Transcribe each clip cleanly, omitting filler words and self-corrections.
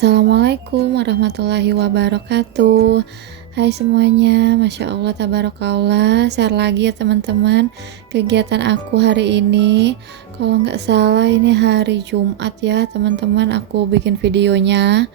Assalamualaikum warahmatullahi wabarakatuh. Hai semuanya, Masya Allah tabarakallah. Share lagi ya teman-teman kegiatan aku hari ini. Kalau nggak salah ini hari Jumat ya teman-teman, aku bikin videonya.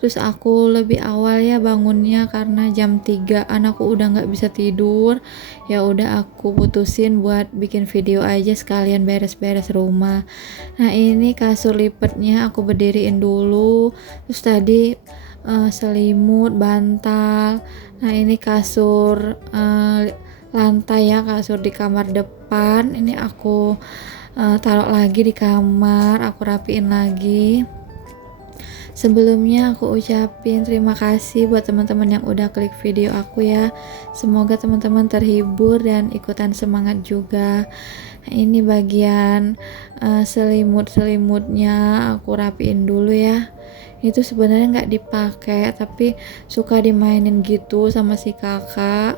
Terus aku lebih awal ya bangunnya karena jam 3 aku udah nggak bisa tidur. Ya udah aku putusin buat bikin video aja sekalian beres-beres rumah. Nah ini kasur lipatnya aku berdiriin dulu. Terus tadi selimut, bantal. Nah ini kasur lantai ya, kasur di kamar depan. Ini aku taruh lagi di kamar, aku rapiin lagi. Sebelumnya aku ucapin terima kasih buat teman-teman yang udah klik video aku ya. Semoga teman-teman terhibur dan ikutan semangat juga. Nah, ini bagian selimut-selimutnya aku rapiin dulu ya. Itu sebenarnya nggak dipakai tapi suka dimainin gitu sama si kakak.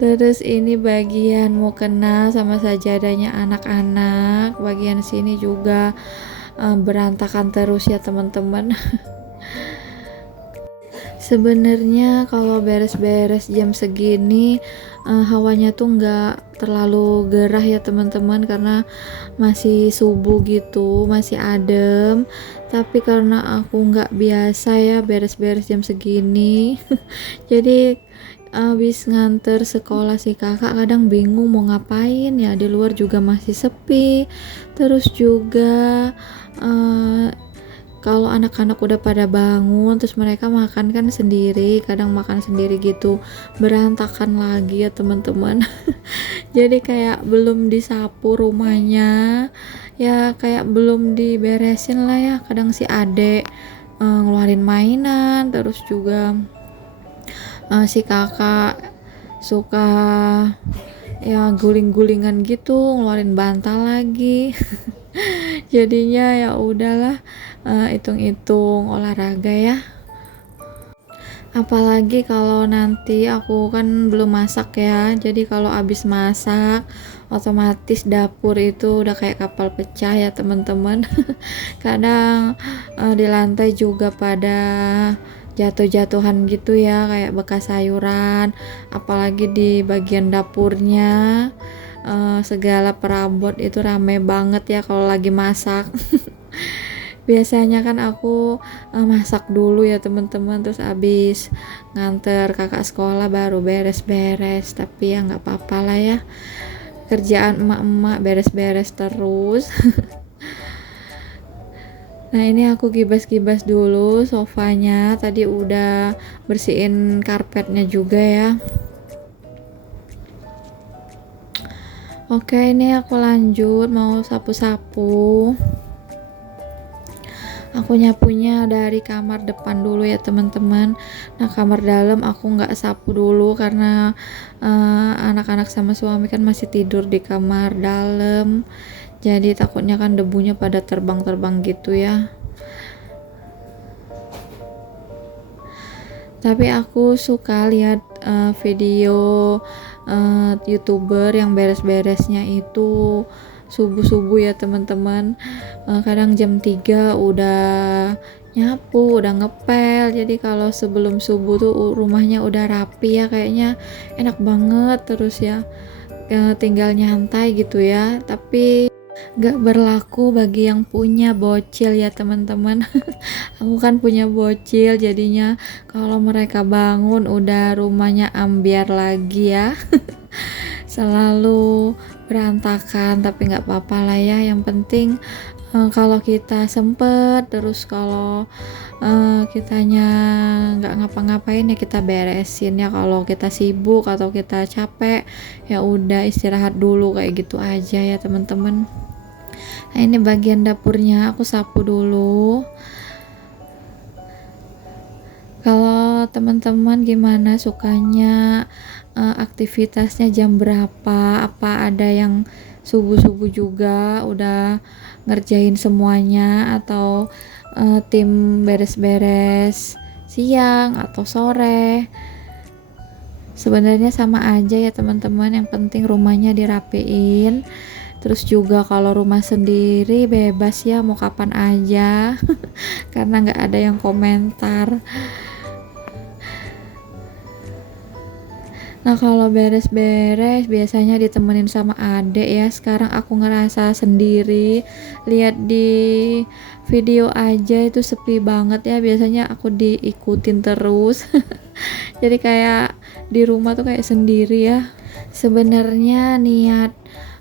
Terus ini bagian mukena sama sajadahnya anak-anak. Bagian sini juga berantakan terus ya teman-teman. Sebenarnya kalau beres-beres jam segini hawanya tuh nggak terlalu gerah ya teman-teman, karena masih subuh gitu, masih adem. Tapi karena aku nggak biasa ya beres-beres jam segini, jadi habis nganter sekolah si kakak kadang bingung mau ngapain ya, di luar juga masih sepi. Terus juga kalau anak-anak udah pada bangun terus mereka makan kan sendiri, kadang makan sendiri gitu, berantakan lagi ya teman-teman. Jadi kayak belum disapu rumahnya ya, kayak belum diberesin lah ya. Kadang si adek ngeluarin mainan, terus juga si kakak suka ya guling-gulingan gitu, ngeluarin bantal lagi. Jadinya ya udahlah, hitung-hitung olahraga ya. Apalagi kalau nanti aku kan belum masak ya, jadi kalau habis masak otomatis dapur itu udah kayak kapal pecah ya teman-teman. Kadang di lantai juga pada jatuh-jatuhan gitu ya, kayak bekas sayuran. Apalagi di bagian dapurnya segala perabot itu rame banget ya kalau lagi masak. Biasanya kan aku masak dulu ya teman-teman, terus abis nganter kakak sekolah baru beres-beres. Tapi ya nggak apa-apa lah ya, kerjaan emak-emak beres-beres terus. Nah ini aku gibas-gibas dulu sofanya, tadi udah bersihin karpetnya juga ya. Oke, ini aku lanjut mau sapu-sapu. Aku nyapunya dari kamar depan dulu ya teman-teman. Nah kamar dalam aku nggak sapu dulu karena anak-anak sama suami kan masih tidur di kamar dalam, jadi takutnya kan debunya pada terbang-terbang gitu ya. Tapi aku suka lihat video YouTuber yang beres-beresnya itu subuh-subuh ya teman-teman. Kadang jam 3 udah nyapu, udah ngepel. Jadi kalau sebelum subuh tuh rumahnya udah rapi ya, kayaknya enak banget. Terus ya tinggal nyantai gitu ya. Tapi gak berlaku bagi yang punya bocil ya teman-teman. Aku kan punya bocil, jadinya kalau mereka bangun udah rumahnya ambiar lagi ya. Selalu berantakan, tapi nggak apa-apa lah ya. Yang penting kalau kita sempet, terus kalau kitanya nggak ngapa-ngapain ya kita beresin ya. Kalau kita sibuk atau kita capek ya udah istirahat dulu, kayak gitu aja ya teman-teman. Nah ini bagian dapurnya aku sapu dulu. Kalau teman-teman gimana sukanya aktivitasnya jam berapa? Apa ada yang subuh-subuh juga udah ngerjain semuanya, atau tim beres-beres siang atau sore? Sebenarnya sama aja ya teman-teman, yang penting rumahnya dirapiin Terus juga kalau rumah sendiri bebas ya mau kapan aja karena nggak ada yang komentar. Nah kalau beres-beres biasanya ditemenin sama adek ya. Sekarang aku ngerasa sendiri, lihat di video aja itu sepi banget ya, biasanya aku diikutin terus. Jadi kayak di rumah tuh kayak sendiri ya. Sebenarnya niat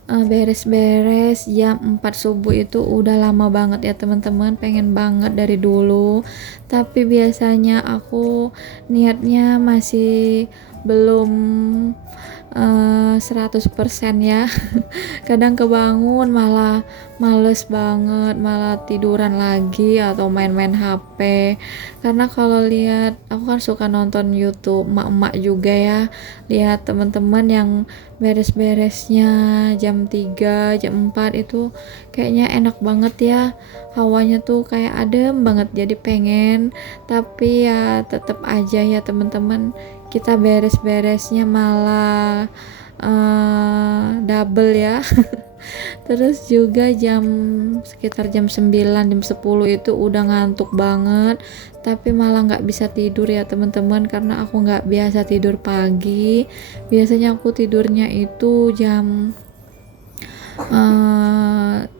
beres-beres jam 4 subuh itu udah lama banget ya teman-teman, pengen banget dari dulu, tapi biasanya aku niatnya masih belum 100% ya. Kadang kebangun malah males banget, malah tiduran lagi atau main-main HP. Karena kalau lihat, aku kan suka nonton YouTube emak-emak juga ya, lihat teman-teman yang beres-beresnya jam 3 jam 4 itu kayaknya enak banget ya, hawanya tuh kayak adem banget, jadi pengen. Tapi ya tetap aja ya teman-teman, kita beres-beresnya malah double ya. Terus juga sekitar jam 9 jam 10 itu udah ngantuk banget, tapi malah nggak bisa tidur ya teman-teman, karena aku nggak biasa tidur pagi. Biasanya aku tidurnya itu jam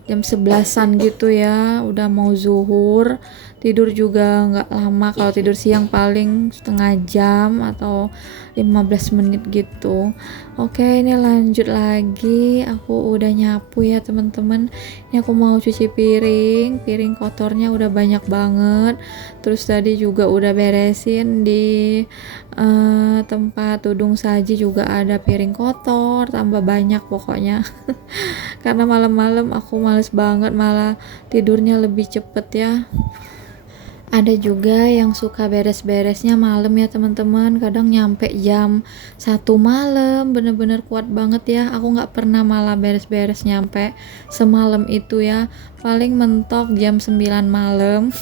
11-an gitu ya, udah mau zuhur. Tidur juga nggak lama, kalau tidur siang paling setengah jam atau 15 menit gitu. Oke, ini lanjut lagi, aku udah nyapu ya teman-teman. Ini aku mau cuci piring kotornya udah banyak banget. Terus tadi juga udah beresin di tempat tudung saji, juga ada piring kotor tambah banyak pokoknya. Karena malam-malam aku males banget, malah tidurnya lebih cepet ya. Ada juga yang suka beres-beresnya malam ya teman-teman, kadang nyampe jam 1 malam, bener-bener kuat banget ya. Aku nggak pernah malah beres-beres nyampe semalam itu ya, paling mentok jam 9 malam.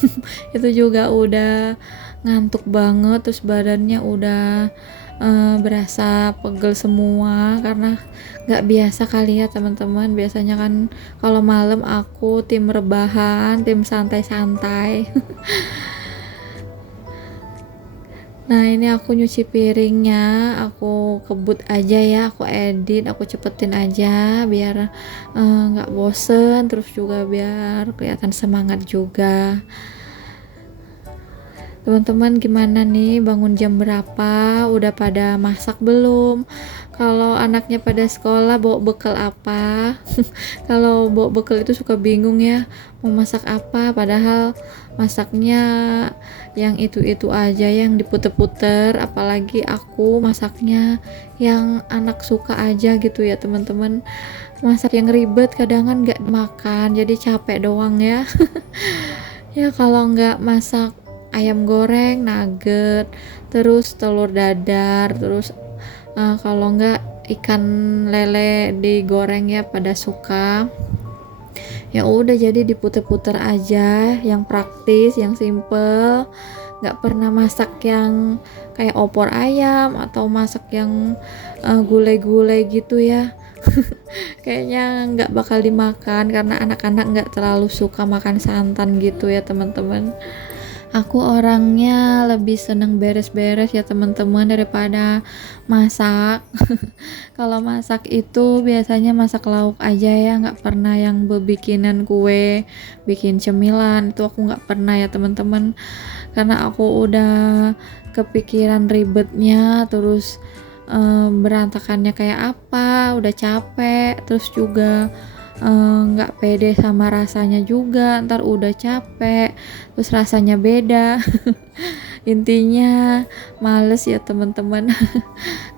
Itu juga udah ngantuk banget, terus badannya udah berasa pegel semua karena nggak biasa kali ya teman-teman. Biasanya kan kalau malam aku tim rebahan, tim santai-santai. Nah ini aku nyuci piringnya, aku kebut aja ya, aku edit, aku cepetin aja biar nggak bosen, terus juga biar kelihatan semangat juga. Teman-teman gimana nih, bangun jam berapa? Udah pada masak belum? Kalau anaknya pada sekolah bawa bekal apa? Kalau bawa bekal itu suka bingung ya, mau masak apa, padahal masaknya yang itu-itu aja, yang diputer-puter. Apalagi aku masaknya yang anak suka aja gitu ya teman-teman. Masak yang ribet kadang kan nggak makan, jadi capek doang ya. Ya kalau nggak masak ayam goreng, nugget, terus telur dadar, terus kalau enggak ikan lele digoreng ya pada suka. Ya udah, jadi diputer-puter aja, yang praktis, yang simple. Nggak pernah masak yang kayak opor ayam atau masak yang gulai-gulai gitu ya. Kayaknya nggak bakal dimakan karena anak-anak nggak terlalu suka makan santan gitu ya teman-teman. Aku orangnya lebih seneng beres-beres ya teman-teman daripada masak. Kalau masak itu biasanya masak lauk aja ya, nggak pernah yang bebikinan kue, bikin cemilan, itu aku nggak pernah ya teman-teman. Karena aku udah kepikiran ribetnya, terus berantakannya kayak apa, udah capek, terus juga nggak pede sama rasanya juga, ntar udah capek terus rasanya beda. Intinya males ya teman-teman.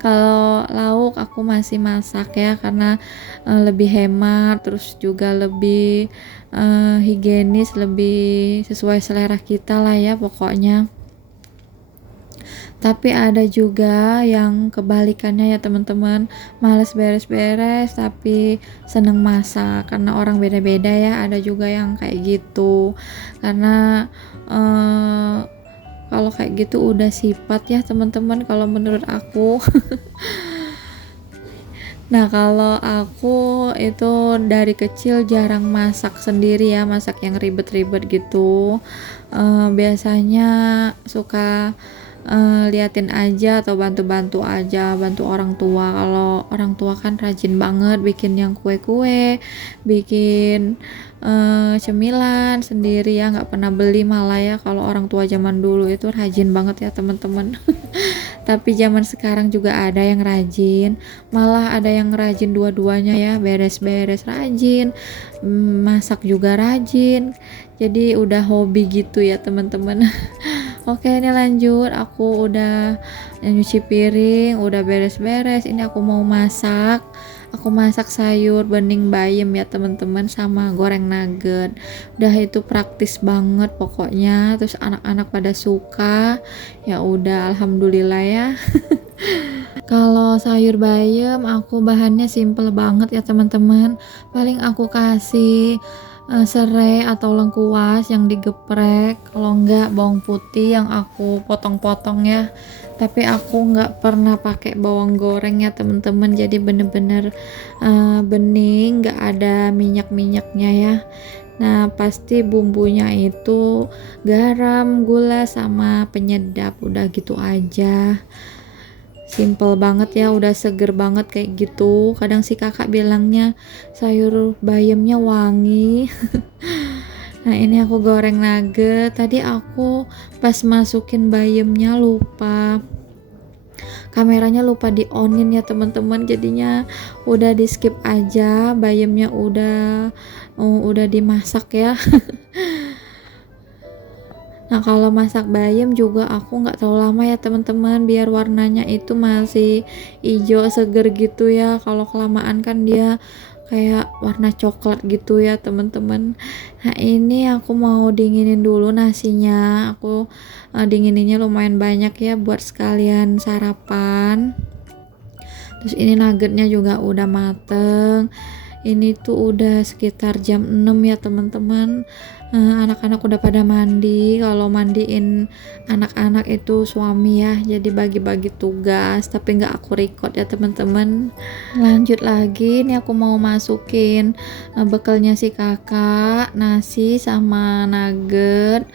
Kalau lauk aku masih masak ya, karena lebih hemat, terus juga lebih higienis, lebih sesuai selera kita lah ya pokoknya. Tapi ada juga yang kebalikannya ya teman-teman, males beres-beres tapi seneng masak, karena orang beda-beda ya. Ada juga yang kayak gitu, karena kalau kayak gitu udah sifat ya teman-teman kalau menurut aku. Nah, kalau aku itu dari kecil jarang masak sendiri ya, masak yang ribet-ribet gitu. Biasanya suka liatin aja atau bantu-bantu aja, bantu orang tua. Kalau orang tua kan rajin banget bikin yang kue-kue, bikin cemilan sendiri ya, nggak pernah beli malah ya. Kalau orang tua zaman dulu itu rajin banget ya teman-teman. Tapi zaman sekarang juga ada yang rajin, malah ada yang rajin dua-duanya ya, beres-beres rajin, masak juga rajin. Jadi udah hobi gitu ya teman-teman. Oke, ini lanjut. Aku udah nyuci piring, udah beres-beres. Ini aku mau masak. Aku masak sayur bening bayam ya teman-teman, sama goreng nugget. Udah itu praktis banget pokoknya. Terus anak-anak pada suka. Ya udah, alhamdulillah ya. Kalau sayur bayam aku bahannya simple banget ya teman-teman. Paling aku kasih serai atau lengkuas yang digeprek, kalau enggak bawang putih yang aku potong-potong ya. Tapi aku nggak pernah pakai bawang goreng ya teman-teman, jadi bener-bener bening, nggak ada minyak-minyaknya ya. Nah, pasti bumbunya itu garam, gula, sama penyedap, udah gitu aja. Simple banget ya, udah seger banget kayak gitu. Kadang si kakak bilangnya sayur bayamnya wangi. Nah, ini aku goreng nugget. Tadi aku pas masukin bayamnya lupa, kameranya lupa di onin ya teman-teman, jadinya udah di skip aja. Bayamnya udah dimasak ya. Nah, kalau masak bayam juga aku nggak terlalu lama ya teman-teman, biar warnanya itu masih hijau seger gitu ya. Kalau kelamaan kan dia kayak warna coklat gitu ya teman-teman. Nah, ini aku mau dinginin dulu nasinya. Aku dingininnya lumayan banyak ya buat sekalian sarapan. Terus ini nuggetnya juga udah mateng. Ini tuh udah sekitar jam 6 ya teman-teman. Anak-anak udah pada mandi. Kalau mandiin anak-anak itu suami ya, jadi bagi-bagi tugas, tapi nggak aku record ya teman-teman. Lanjut lagi, ini aku mau masukin bekalnya si kakak, nasi sama nugget.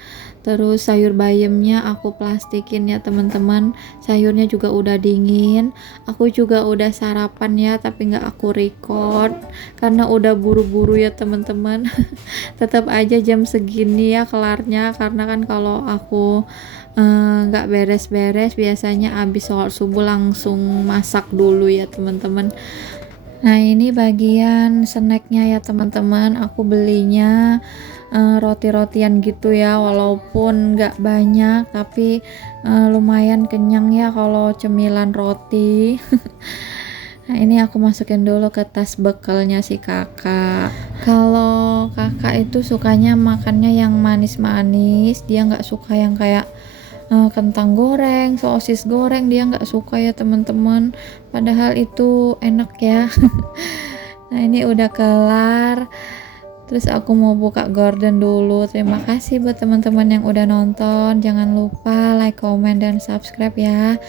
Terus sayur bayamnya aku plastikin ya teman-teman. Sayurnya juga udah dingin. Aku juga udah sarapan ya, tapi nggak aku record karena udah buru-buru ya teman-teman. Tetap aja jam segini ya kelarnya, karena kan kalau aku nggak beres-beres biasanya abis sholat subuh langsung masak dulu ya teman-teman. Nah, ini bagian snacknya ya teman-teman. Aku belinya roti-rotian gitu ya, walaupun nggak banyak tapi lumayan kenyang ya kalau cemilan roti. Nah, ini aku masukin dulu ke tas bekalnya si kakak. Kalau kakak itu sukanya makannya yang manis-manis, dia nggak suka yang kayak kentang goreng, sosis goreng, dia nggak suka ya teman-teman, padahal itu enak ya. Nah, ini udah kelar. Terus aku mau buka gorden dulu. Terima kasih buat teman-teman yang udah nonton. Jangan lupa like, comment, dan subscribe ya.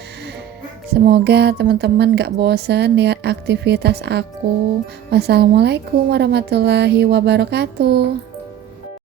Semoga teman-teman gak bosen lihat aktivitas aku. Wassalamualaikum warahmatullahi wabarakatuh.